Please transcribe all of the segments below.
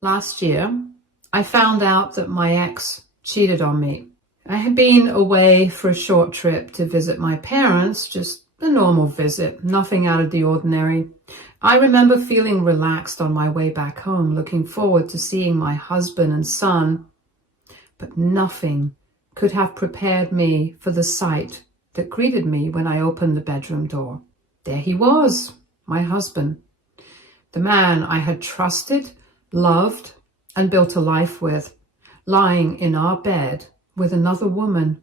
Last year, I found out that my ex cheated on me. I had been away for a short trip to visit my parents, just a normal visit, nothing out of the ordinary. I remember feeling relaxed on my way back home, looking forward to seeing my husband and son, but nothing could have prepared me for the sight that greeted me when I opened the bedroom door. There he was, my husband, the man I had trusted, loved, and built a life with, lying in our bed with another woman.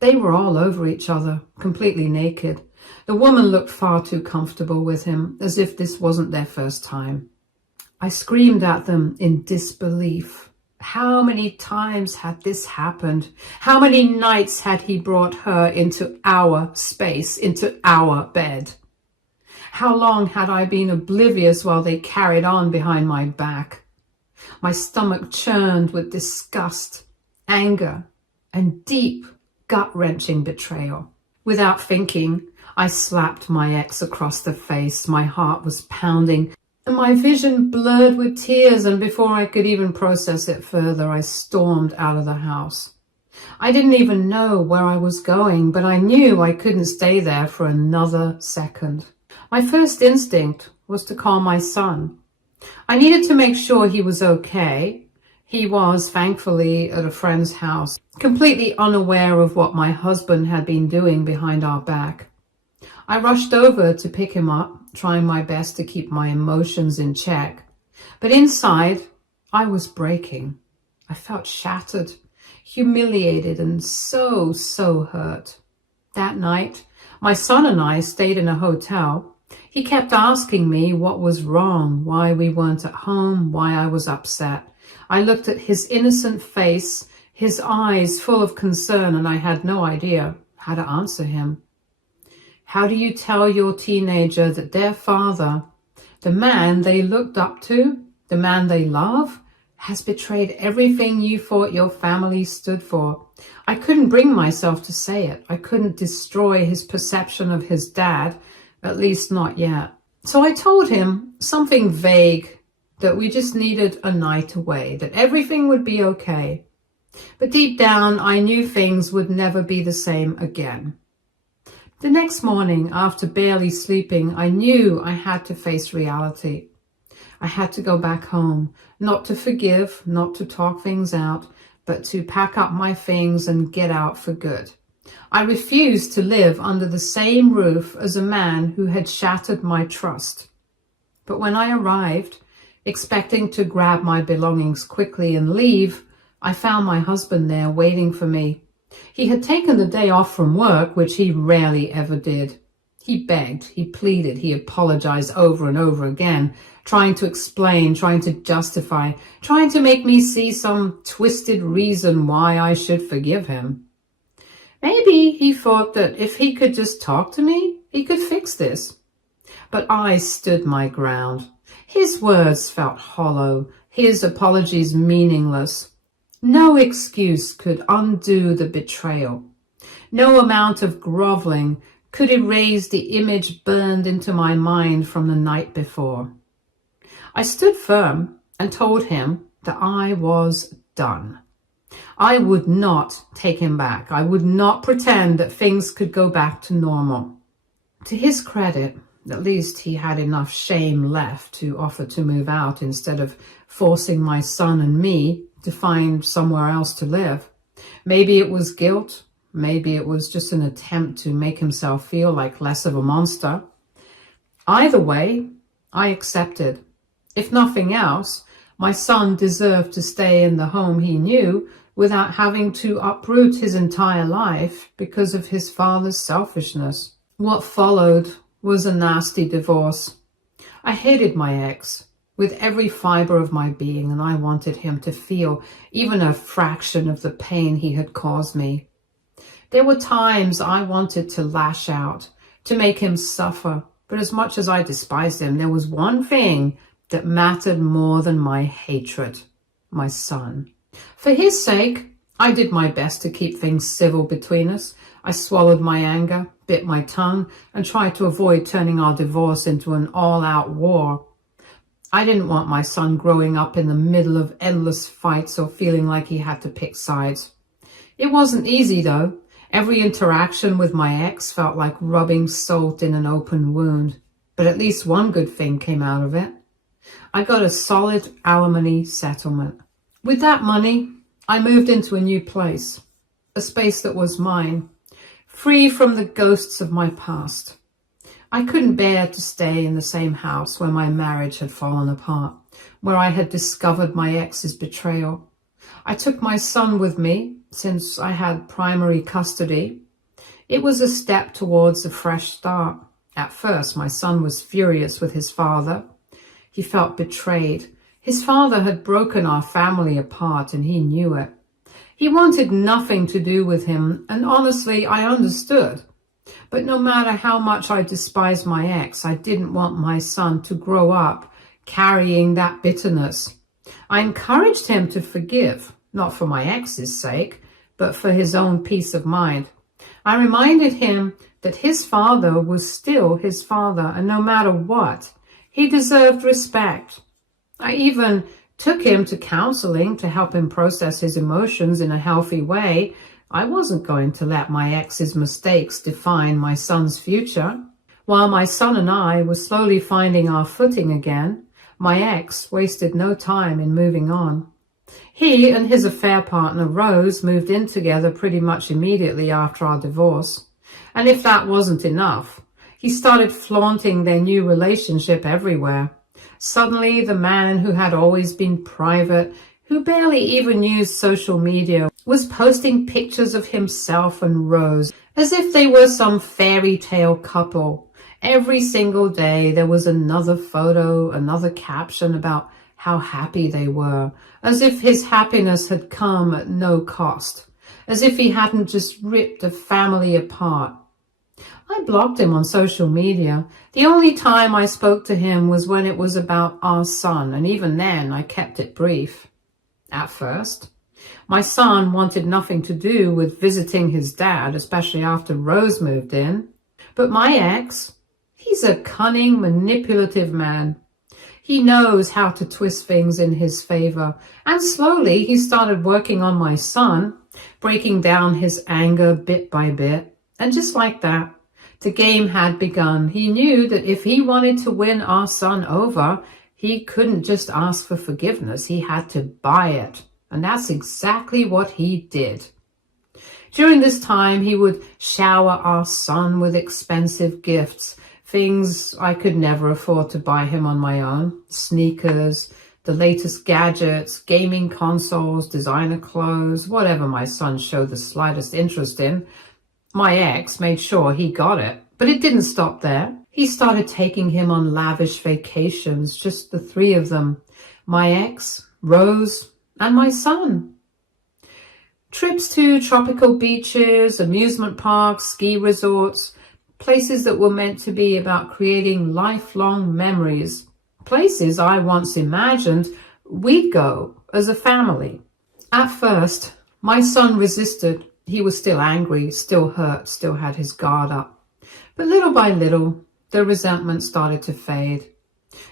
They were all over each other, completely naked. The woman looked far too comfortable with him, as if this wasn't their first time. I screamed at them in disbelief. How many times had this happened? How many nights had he brought her into our space, into our bed? How long had I been oblivious while they carried on behind my back? My stomach churned with disgust, anger, and deep, gut-wrenching betrayal. Without thinking, I slapped my ex across the face. My heart was pounding, and my vision blurred with tears, and before I could even process it further, I stormed out of the house. I didn't even know where I was going, but I knew I couldn't stay there for another second. My first instinct was to call my son. I needed to make sure he was okay. He was, thankfully, at a friend's house, completely unaware of what my husband had been doing behind our back. I rushed over to pick him up, trying my best to keep my emotions in check. But inside, I was breaking. I felt shattered, humiliated, and so hurt. That night, my son and I stayed in a hotel. He kept asking me what was wrong, why we weren't at home, why I was upset. I looked at his innocent face, his eyes full of concern, and I had no idea how to answer him. How do you tell your teenager that their father, the man they looked up to, the man they love, has betrayed everything you thought your family stood for? I couldn't bring myself to say it. I couldn't destroy his perception of his dad, at least not yet. So I told him something vague, that we just needed a night away, that everything would be okay. But deep down, I knew things would never be the same again. The next morning, after barely sleeping, I knew I had to face reality. I had to go back home, not to forgive, not to talk things out, but to pack up my things and get out for good. I refused to live under the same roof as a man who had shattered my trust. But when I arrived, expecting to grab my belongings quickly and leave, I found my husband there waiting for me. He had taken the day off from work, which he rarely ever did. He begged, he pleaded, he apologized over and over again, trying to explain, trying to justify, trying to make me see some twisted reason why I should forgive him. Maybe he thought that if he could just talk to me, he could fix this. But I stood my ground. His words felt hollow, his apologies meaningless. No excuse could undo the betrayal. No amount of groveling could erase the image burned into my mind from the night before. I stood firm and told him that I was done. I would not take him back. I would not pretend that things could go back to normal. To his credit, at least he had enough shame left to offer to move out instead of forcing my son and me to find somewhere else to live. Maybe it was guilt. Maybe it was just an attempt to make himself feel like less of a monster. Either way, I accepted. If nothing else, my son deserved to stay in the home he knew without having to uproot his entire life because of his father's selfishness. What followed was a nasty divorce. I hated my ex with every fiber of my being, and I wanted him to feel even a fraction of the pain he had caused me. There were times I wanted to lash out, to make him suffer, but as much as I despised him, there was one thing that mattered more than my hatred: my son. For his sake, I did my best to keep things civil between us. I swallowed my anger, bit my tongue, and tried to avoid turning our divorce into an all-out war. I didn't want my son growing up in the middle of endless fights or feeling like he had to pick sides. It wasn't easy though. Every interaction with my ex felt like rubbing salt in an open wound. But at least one good thing came out of it. I got a solid alimony settlement. With that money, I moved into a new place, a space that was mine, free from the ghosts of my past. I couldn't bear to stay in the same house where my marriage had fallen apart, where I had discovered my ex's betrayal. I took my son with me, since I had primary custody. It was a step towards a fresh start. At first, my son was furious with his father. He felt betrayed. His father had broken our family apart, and he knew it. He wanted nothing to do with him, and honestly, I understood. But no matter how much I despised my ex, I didn't want my son to grow up carrying that bitterness. I encouraged him to forgive, not for my ex's sake, but for his own peace of mind. I reminded him that his father was still his father, and no matter what, he deserved respect. I even took him to counseling to help him process his emotions in a healthy way. I wasn't going to let my ex's mistakes define my son's future. While my son and I were slowly finding our footing again, my ex wasted no time in moving on. He and his affair partner, Rose, moved in together pretty much immediately after our divorce. And if that wasn't enough, he started flaunting their new relationship everywhere. Suddenly, the man who had always been private, who barely even used social media, was posting pictures of himself and Rose as if they were some fairy tale couple. Every single day there was another photo, another caption about how happy they were, as if his happiness had come at no cost, as if he hadn't just ripped a family apart. I blocked him on social media. The only time I spoke to him was when it was about our son, and even then I kept it brief. At first, my son wanted nothing to do with visiting his dad, especially after Rose moved in. But my ex, he's a cunning, manipulative man. He knows how to twist things in his favor, and slowly he started working on my son, breaking down his anger bit by bit. And just like that, the game had begun. He knew that if he wanted to win our son over, he couldn't just ask for forgiveness. He had to buy it. And that's exactly what he did. During this time, he would shower our son with expensive gifts, things I could never afford to buy him on my own. Sneakers, the latest gadgets, gaming consoles, designer clothes, whatever my son showed the slightest interest in. My ex made sure he got it. But it didn't stop there. He started taking him on lavish vacations, just the three of them. My ex, Rose, and my son. Trips to tropical beaches, amusement parks, ski resorts, places that were meant to be about creating lifelong memories. Places I once imagined we'd go as a family. At first, my son resisted. He was still angry, still hurt, still had his guard up. But little by little, the resentment started to fade.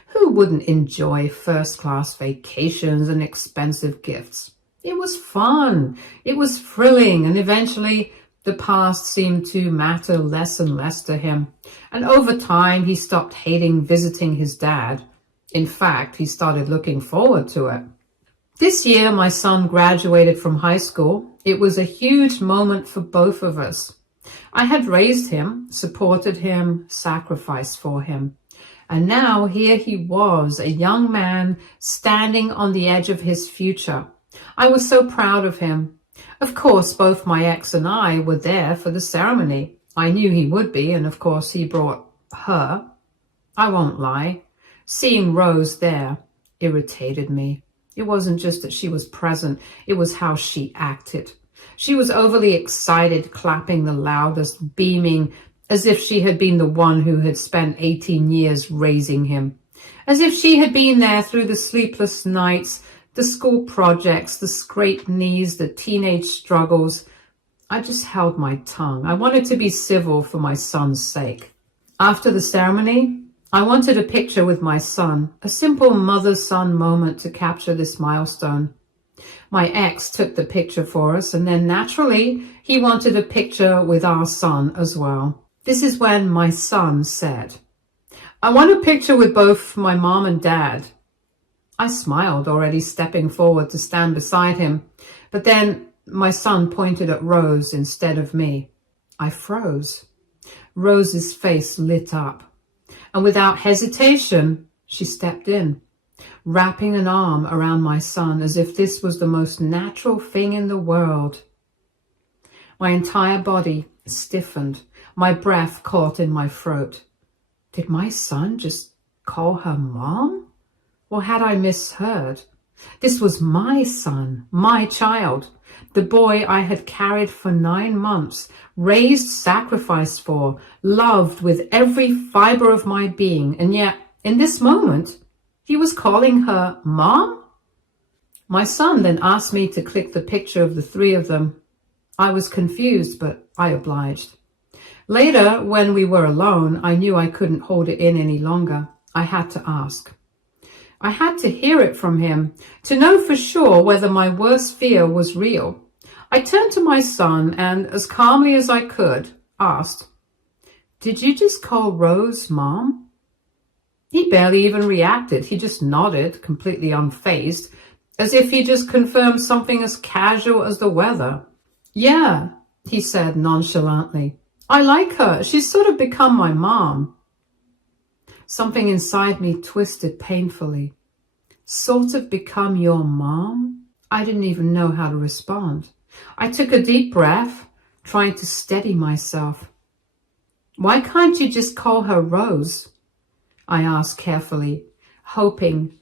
Who wouldn't enjoy first-class vacations and expensive gifts? It was fun, it was thrilling, and eventually the past seemed to matter less and less to him. And over time, he stopped hating visiting his dad. In fact, he started looking forward to it. This year, my son graduated from high school. It was a huge moment for both of us. I had raised him, supported him, sacrificed for him. And now here he was, a young man standing on the edge of his future. I was so proud of him. Of course, both my ex and I were there for the ceremony. I knew he would be, and of course he brought her. I won't lie. Seeing Rose there irritated me. It wasn't just that she was present, it was how she acted. She was overly excited, clapping the loudest, beaming, as if she had been the one who had spent 18 years raising him. As if she had been there through the sleepless nights, the school projects, the scraped knees, the teenage struggles. I just held my tongue. I wanted to be civil for my son's sake. After the ceremony, I wanted a picture with my son, a simple mother-son moment to capture this milestone. My ex took the picture for us, and then naturally, he wanted a picture with our son as well. This is when my son said, "I want a picture with both my mom and dad." I smiled, already stepping forward to stand beside him, but then my son pointed at Rose instead of me. I froze. Rose's face lit up, and without hesitation, she stepped in, wrapping an arm around my son as if this was the most natural thing in the world. My entire body stiffened, my breath caught in my throat. Did my son just call her mom? Or had I misheard? This was my son, my child, the boy I had carried for 9 months, raised, sacrificed for, loved with every fiber of my being, and yet, in this moment, he was calling her mom? My son then asked me to click the picture of the 3 of them. I was confused, but I obliged. Later, when we were alone, I knew I couldn't hold it in any longer. I had to ask. I had to hear it from him, to know for sure whether my worst fear was real. I turned to my son and, as calmly as I could, asked, "Did you just call Rose mom?" He barely even reacted. He just nodded, completely unfazed, as if he just confirmed something as casual as the weather. "Yeah," he said nonchalantly. "I like her. She's sort of become my mom." Something inside me twisted painfully. Sort of become your mom? I didn't even know how to respond. I took a deep breath, trying to steady myself. "Why can't you just call her Rose?" I asked carefully, hoping,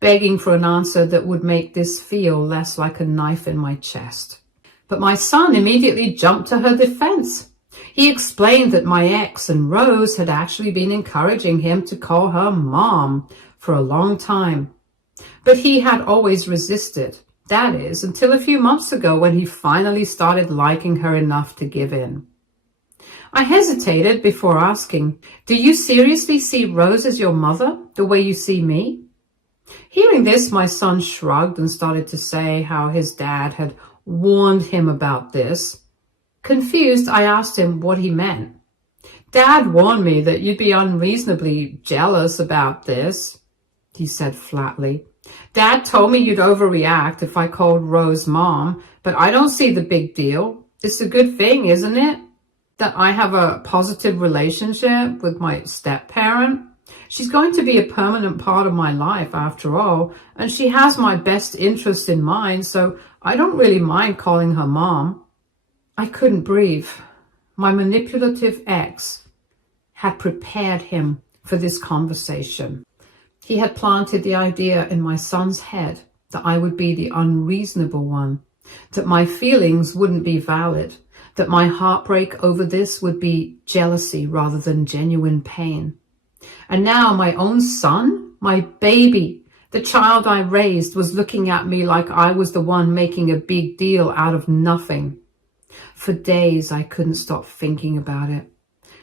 begging for an answer that would make this feel less like a knife in my chest. But my son immediately jumped to her defense. He explained that my ex and Rose had actually been encouraging him to call her mom for a long time. But he had always resisted, that is, until a few months ago when he finally started liking her enough to give in. I hesitated before asking, "Do you seriously see Rose as your mother, the way you see me?" Hearing this, my son shrugged and started to say how his dad had warned him about this. Confused, I asked him what he meant. "Dad warned me that you'd be unreasonably jealous about this," he said flatly. "Dad told me you'd overreact if I called Rose mom, but I don't see the big deal. It's a good thing, isn't it, that I have a positive relationship with my step-parent? She's going to be a permanent part of my life after all, and she has my best interest in mind, so I don't really mind calling her mom." I couldn't breathe. My manipulative ex had prepared him for this conversation. He had planted the idea in my son's head that I would be the unreasonable one, that my feelings wouldn't be valid, that my heartbreak over this would be jealousy rather than genuine pain. And now my own son, my baby, the child I raised, was looking at me like I was the one making a big deal out of nothing. For days, I couldn't stop thinking about it.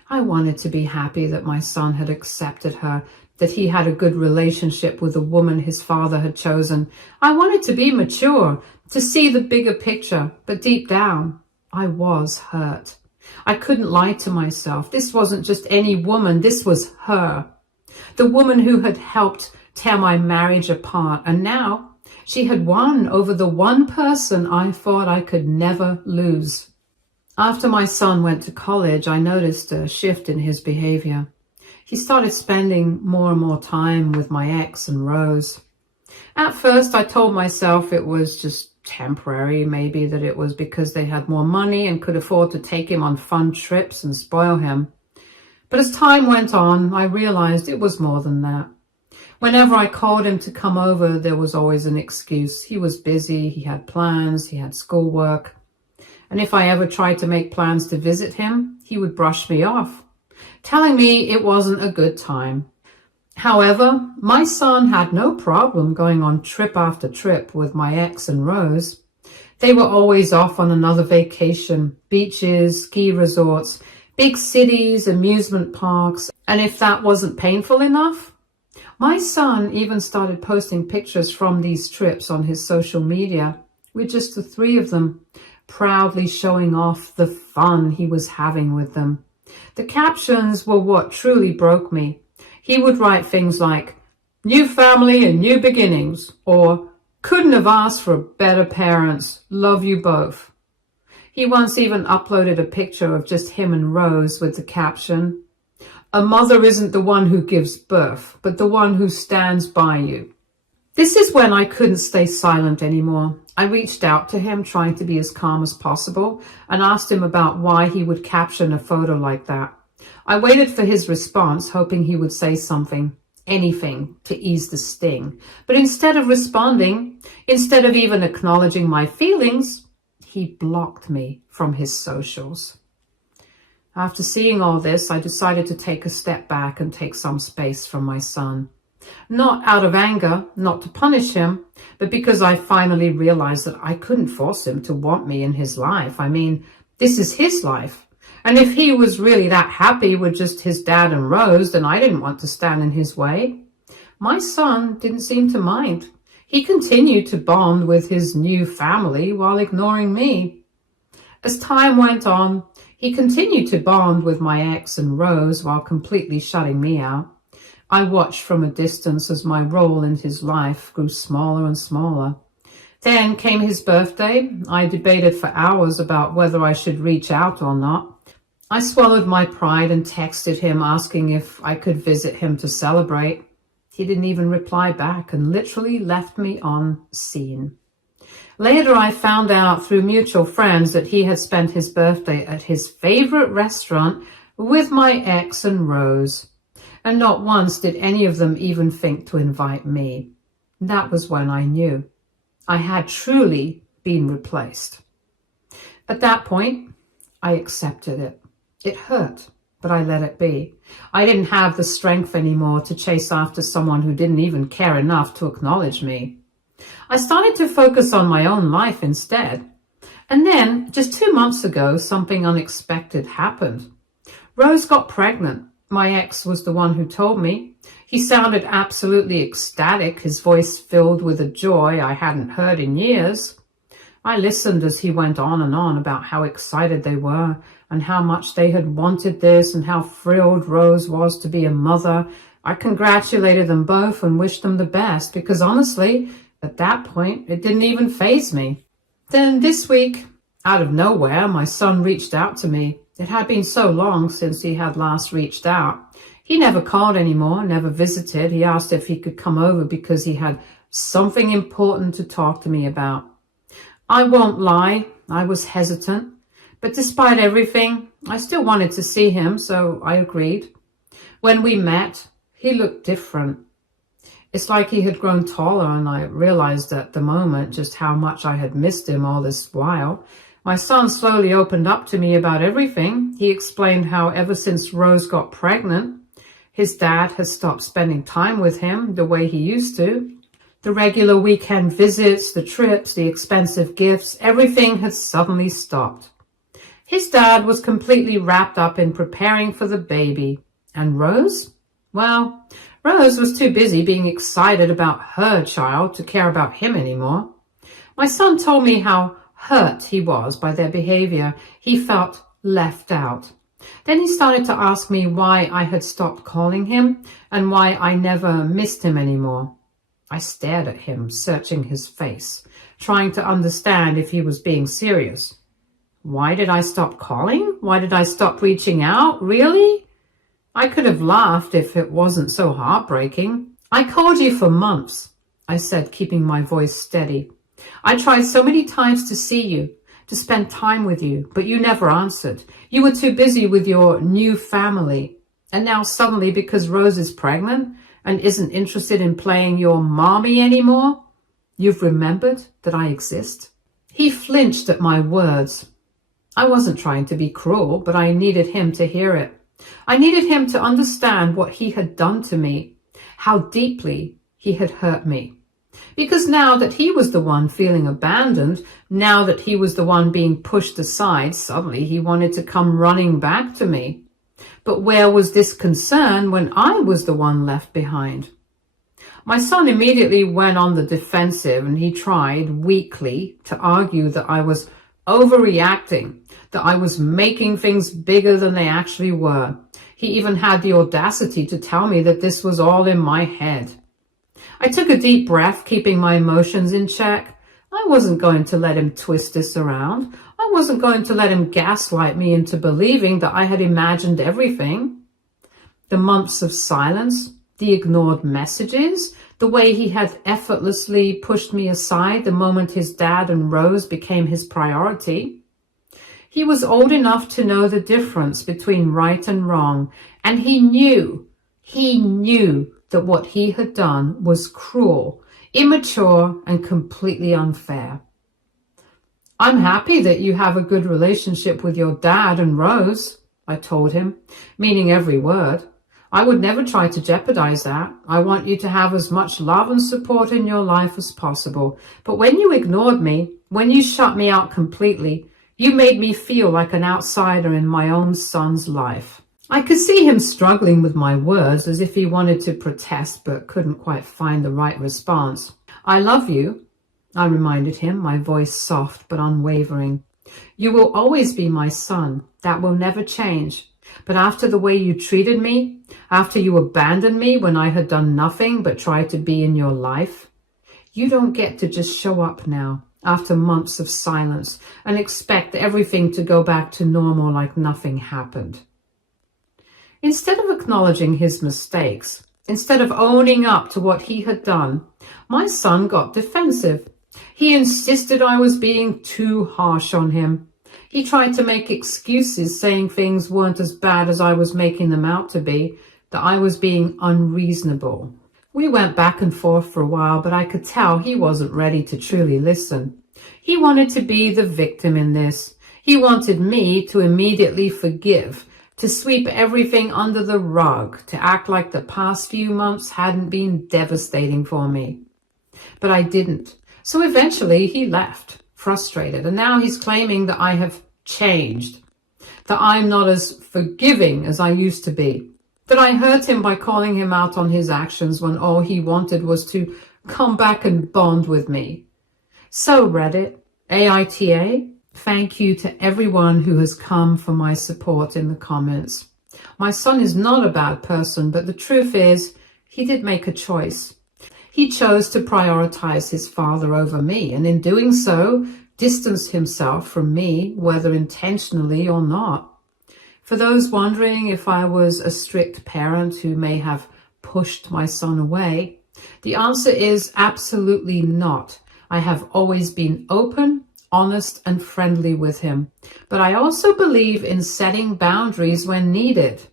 I wanted to be happy that my son had accepted her, that he had a good relationship with the woman his father had chosen. I wanted to be mature, to see the bigger picture, but deep down, I was hurt. I couldn't lie to myself. This wasn't just any woman, this was her. The woman who had helped tear my marriage apart, and now she had won over the one person I thought I could never lose. After my son went to college, I noticed a shift in his behavior. He started spending more and more time with my ex and Rose. At first, I told myself it was just temporary, maybe that it was because they had more money and could afford to take him on fun trips and spoil him. But as time went on, I realized it was more than that. Whenever I called him to come over, there was always an excuse. He was busy, he had plans, he had schoolwork. And if I ever tried to make plans to visit him, he would brush me off, telling me it wasn't a good time. However, my son had no problem going on trip after trip with my ex and Rose. They were always off on another vacation, beaches, ski resorts, big cities, amusement parks, and if that wasn't painful enough, my son even started posting pictures from these trips on his social media with just the three of them, proudly showing off the fun he was having with them. The captions were what truly broke me. He would write things like, "New family and new beginnings," or "Couldn't have asked for better parents, love you both." He once even uploaded a picture of just him and Rose with the caption, "A mother isn't the one who gives birth, but the one who stands by you." This is when I couldn't stay silent anymore. I reached out to him, trying to be as calm as possible, and asked him about why he would caption a photo like that. I waited for his response, hoping he would say something, anything, to ease the sting. But instead of responding, instead of even acknowledging my feelings, he blocked me from his socials. After seeing all this, I decided to take a step back and take some space from my son. Not out of anger, not to punish him, but because I finally realized that I couldn't force him to want me in his life. I mean, this is his life. And if he was really that happy with just his dad and Rose, then I didn't want to stand in his way. My son didn't seem to mind. He continued to bond with his new family while ignoring me. As time went on, he continued to bond with my ex and Rose while completely shutting me out. I watched from a distance as my role in his life grew smaller and smaller. Then came his birthday. I debated for hours about whether I should reach out or not. I swallowed my pride and texted him asking if I could visit him to celebrate. He didn't even reply back and literally left me on scene. Later, I found out through mutual friends that he had spent his birthday at his favorite restaurant with my ex and Rose. And not once did any of them even think to invite me. That was when I knew I had truly been replaced. At that point, I accepted it. It hurt, but I let it be. I didn't have the strength anymore to chase after someone who didn't even care enough to acknowledge me. I started to focus on my own life instead. And then, just 2 months ago, something unexpected happened. Rose got pregnant. My ex was the one who told me. He sounded absolutely ecstatic, his voice filled with a joy I hadn't heard in years. I listened as he went on and on about how excited they were and how much they had wanted this and how thrilled Rose was to be a mother. I congratulated them both and wished them the best because honestly, at that point, it didn't even faze me. Then this week, out of nowhere, my son reached out to me. It had been so long since he had last reached out. He never called anymore, never visited. He asked if he could come over because he had something important to talk to me about. I won't lie, I was hesitant, but despite everything, I still wanted to see him, so I agreed. When we met, he looked different. It's like he had grown taller, and I realized at the moment just how much I had missed him all this while. My son slowly opened up to me about everything. He explained how ever since Rose got pregnant, his dad has stopped spending time with him the way he used to. The regular weekend visits, the trips, the expensive gifts, everything had suddenly stopped. His dad was completely wrapped up in preparing for the baby. And Rose? Well, Rose was too busy being excited about her child to care about him anymore. My son told me how hurt he was by their behavior. He felt left out. Then he started to ask me why I had stopped calling him and why I never missed him anymore. I stared at him, searching his face, trying to understand if he was being serious. Why did I stop calling? Why did I stop reaching out? Really? I could have laughed if it wasn't so heartbreaking. I called you for months, I said, keeping my voice steady. I tried so many times to see you, to spend time with you, but you never answered. You were too busy with your new family. And now suddenly, because Rose is pregnant and isn't interested in playing your mommy anymore, you've remembered that I exist? He flinched at my words. I wasn't trying to be cruel, but I needed him to hear it. I needed him to understand what he had done to me, how deeply he had hurt me. Because now that he was the one feeling abandoned, now that he was the one being pushed aside, suddenly he wanted to come running back to me. But where was this concern when I was the one left behind? My son immediately went on the defensive, and he tried weakly to argue that I was overreacting, that I was making things bigger than they actually were. He even had the audacity to tell me that this was all in my head. I took a deep breath, keeping my emotions in check. I wasn't going to let him twist this around. I wasn't going to let him gaslight me into believing that I had imagined everything. The months of silence, the ignored messages, the way he had effortlessly pushed me aside the moment his dad and Rose became his priority. He was old enough to know the difference between right and wrong, and he knew that what he had done was cruel, immature, and completely unfair. I'm happy that you have a good relationship with your dad and Rose, I told him, meaning every word. I would never try to jeopardize that. I want you to have as much love and support in your life as possible. But when you ignored me, when you shut me out completely, you made me feel like an outsider in my own son's life. I could see him struggling with my words as if he wanted to protest but couldn't quite find the right response. I love you, I reminded him, my voice soft but unwavering. You will always be my son. That will never change. But after the way you treated me, after you abandoned me when I had done nothing but try to be in your life, you don't get to just show up now after months of silence and expect everything to go back to normal like nothing happened. Instead of acknowledging his mistakes, instead of owning up to what he had done, my son got defensive. He insisted I was being too harsh on him. He tried to make excuses, saying things weren't as bad as I was making them out to be, that I was being unreasonable. We went back and forth for a while, but I could tell he wasn't ready to truly listen. He wanted to be the victim in this. He wanted me to immediately forgive, to sweep everything under the rug, to act like the past few months hadn't been devastating for me. But I didn't. So eventually he left, frustrated, and now he's claiming that I have changed, that I'm not as forgiving as I used to be, that I hurt him by calling him out on his actions when all he wanted was to come back and bond with me. So Reddit, AITA, thank you to everyone who has come for my support in the comments. My son is not a bad person, but the truth is, he did make a choice. He chose to prioritize his father over me, and in doing so, distance himself from me, whether intentionally or not. For those wondering if I was a strict parent who may have pushed my son away, the answer is absolutely not. I have always been open, honest, and friendly with him, but I also believe in setting boundaries when needed.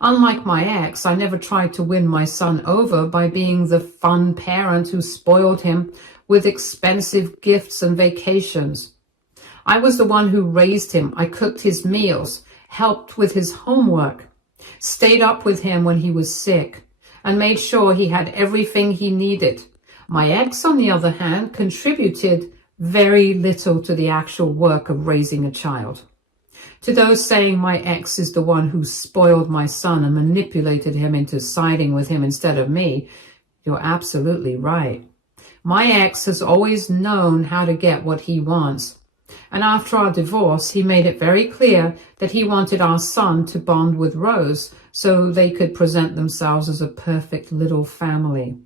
Unlike my ex, I never tried to win my son over by being the fun parent who spoiled him with expensive gifts and vacations. I was the one who raised him. I cooked his meals, helped with his homework, stayed up with him when he was sick, and made sure he had everything he needed. My ex, on the other hand, contributed very little to the actual work of raising a child. To those saying my ex is the one who spoiled my son and manipulated him into siding with him instead of me, you're absolutely right. My ex has always known how to get what he wants. And after our divorce, he made it very clear that he wanted our son to bond with Rose so they could present themselves as a perfect little family.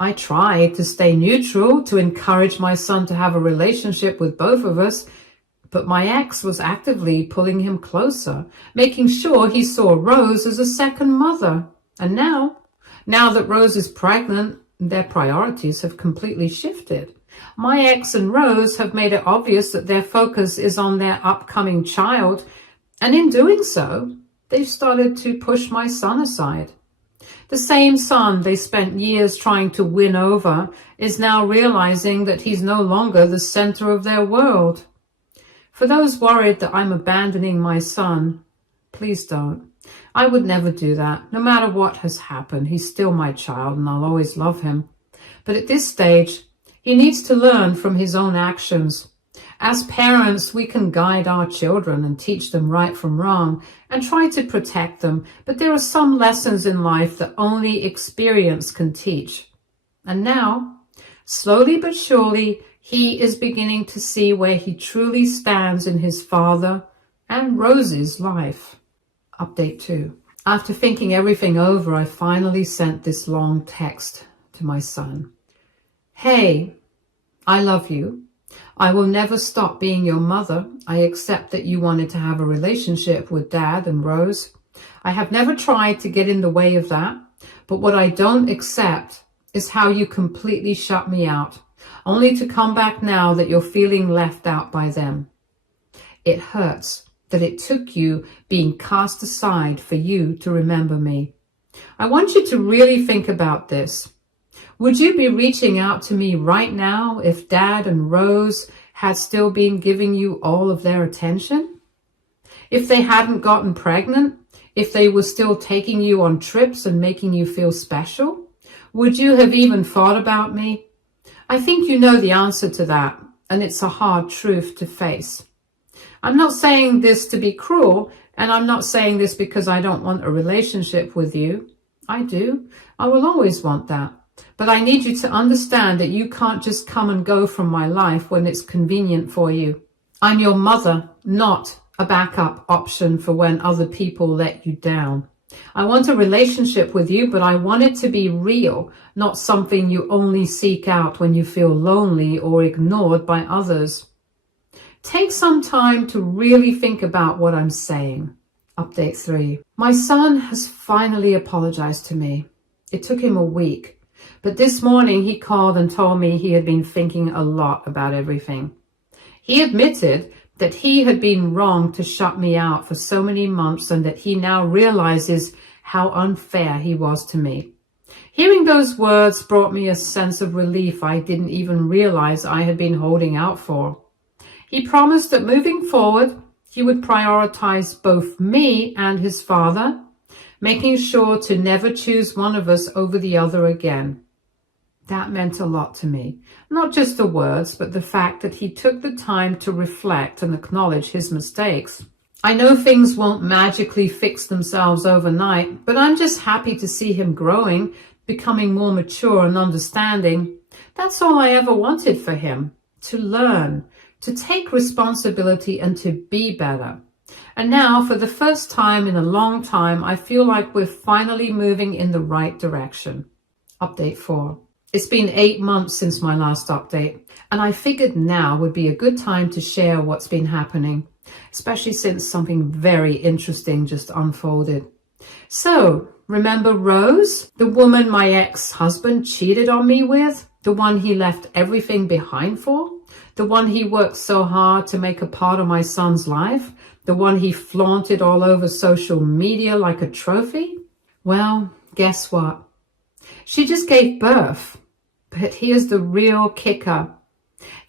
I tried to stay neutral, to encourage my son to have a relationship with both of us, but my ex was actively pulling him closer, making sure he saw Rose as a second mother. And now that Rose is pregnant, their priorities have completely shifted. My ex and Rose have made it obvious that their focus is on their upcoming child, and in doing so, they've started to push my son aside. The same son they spent years trying to win over is now realizing that he's no longer the center of their world. For those worried that I'm abandoning my son, please don't. I would never do that. No matter what has happened, he's still my child and I'll always love him. But at this stage, he needs to learn from his own actions. As parents, we can guide our children and teach them right from wrong and try to protect them, but there are some lessons in life that only experience can teach. And now, slowly but surely, he is beginning to see where he truly stands in his father and Rose's life. Update 2. After thinking everything over, I finally sent this long text to my son. Hey, I love you. I will never stop being your mother. I accept that you wanted to have a relationship with Dad and Rose. I have never tried to get in the way of that, but what I don't accept is how you completely shut me out, only to come back now that you're feeling left out by them. It hurts that it took you being cast aside for you to remember me. I want you to really think about this. Would you be reaching out to me right now if Dad and Rose had still been giving you all of their attention? If they hadn't gotten pregnant? If they were still taking you on trips and making you feel special? Would you have even thought about me? I think you know the answer to that, and it's a hard truth to face. I'm not saying this to be cruel, and I'm not saying this because I don't want a relationship with you. I do. I will always want that. But I need you to understand that you can't just come and go from my life when it's convenient for you. I'm your mother, not a backup option for when other people let you down. I want a relationship with you, but I want it to be real, not something you only seek out when you feel lonely or ignored by others. Take some time to really think about what I'm saying. Update 3. My son has finally apologized to me. It took him a week. But this morning he called and told me he had been thinking a lot about everything. He admitted that he had been wrong to shut me out for so many months and that he now realizes how unfair he was to me. Hearing those words brought me a sense of relief I didn't even realize I had been holding out for. He promised that moving forward, he would prioritize both me and his father, making sure to never choose one of us over the other again. That meant a lot to me. Not just the words, but the fact that he took the time to reflect and acknowledge his mistakes. I know things won't magically fix themselves overnight, but I'm just happy to see him growing, becoming more mature and understanding. That's all I ever wanted for him, to learn, to take responsibility and to be better. And now, for the first time in a long time, I feel like we're finally moving in the right direction. Update 4. It's been 8 months since my last update, and I figured now would be a good time to share what's been happening, especially since something very interesting just unfolded. So, remember Rose, the woman my ex-husband cheated on me with? The one he left everything behind for? The one he worked so hard to make a part of my son's life? The one he flaunted all over social media like a trophy? Well, guess what? She just gave birth. But here's the real kicker.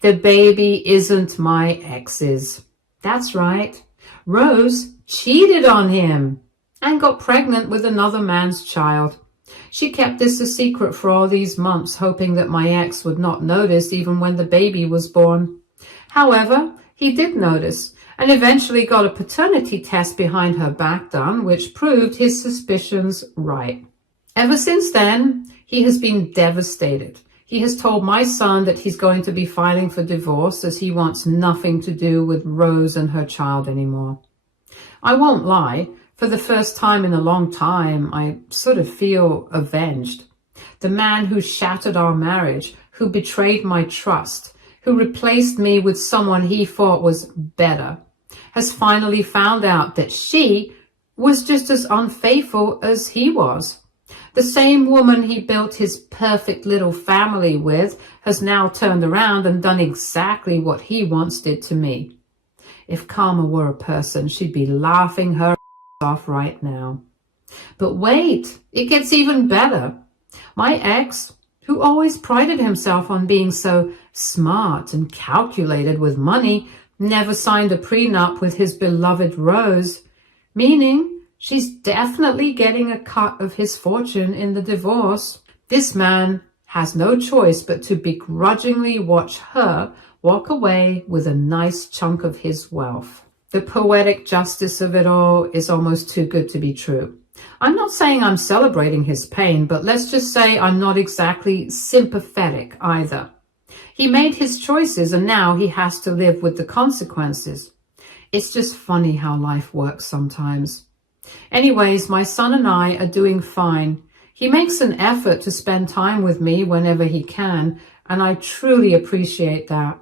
The baby isn't my ex's. That's right. Rose cheated on him and got pregnant with another man's child. She kept this a secret for all these months, hoping that my ex would not notice even when the baby was born. However, he did notice and eventually got a paternity test behind her back done, which proved his suspicions right. Ever since then, he has been devastated. He has told my son that he's going to be filing for divorce as he wants nothing to do with Rose and her child anymore. I won't lie, for the first time in a long time, I sort of feel avenged. The man who shattered our marriage, who betrayed my trust, who replaced me with someone he thought was better, has finally found out that she was just as unfaithful as he was. The same woman he built his perfect little family with has now turned around and done exactly what he once did to me. If Karma were a person, she'd be laughing her off right now. But wait, it gets even better. My ex, who always prided himself on being so smart and calculated with money, never signed a prenup with his beloved Rose, meaning she's definitely getting a cut of his fortune in the divorce. This man has no choice but to begrudgingly watch her walk away with a nice chunk of his wealth. The poetic justice of it all is almost too good to be true. I'm not saying I'm celebrating his pain, but let's just say I'm not exactly sympathetic either. He made his choices and now he has to live with the consequences. It's just funny how life works sometimes. Anyways, my son and I are doing fine. He makes an effort to spend time with me whenever he can, and I truly appreciate that.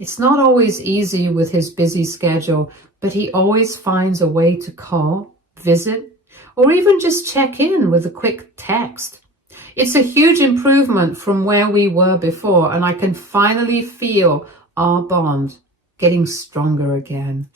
It's not always easy with his busy schedule, but he always finds a way to call, visit, or even just check in with a quick text. It's a huge improvement from where we were before, and I can finally feel our bond getting stronger again.